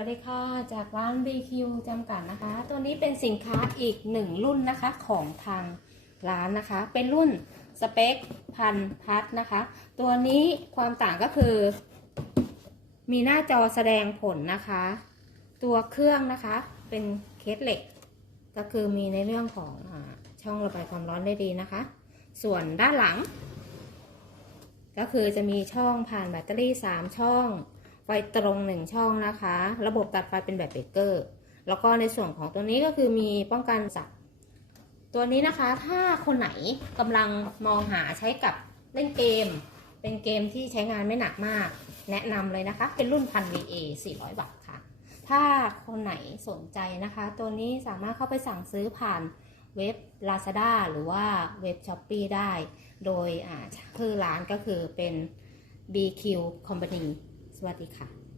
วัสดีค่ะ จากร้าน BQ จำกัดนะคะ ตัวนี้เป็นสินค้าอีกหนึ่งรุ่นนะคะของทางร้านนะคะ เป็นรุ่นสเปคพันพัดนะคะ ตัวนี้ความต่างก็คือ มีหน้าจอแสดงผลนะคะ ตัวเครื่องนะคะเป็นเคสเหล็ก ก็คือมีในเรื่องของอช่องระบายความร้อนได้ดีนะคะ ส่วนด้านหลัง ก็คือจะมีช่องผ่านแบตเตอรี่ 3 ช่อง ไฟตรง1ช่องนะคะ ระบบตัดไฟเป็นแบบเบเกอร์ แล้วก็ในส่วนของตัวนี้ก็คือมีป้องกันสับตัวนี้นะคะ ถ้าคนไหนกำลังมองหาใช้กับเล่นเกม เป็นเกมที่ใช้งานไม่หนักมาก แนะนำเลยนะคะ เป็นรุ่นพัน VA 400 บาทค่ะ ถ้าคนไหนสนใจนะคะ ตัวนี้สามารถเข้าไปสั่งซื้อผ่านเว็บ Lazada หรือว่าเว็บ s h o p e e ได้ โดยชื่อร้านก็คือเป็น BQ Company สวัสดีค่ะ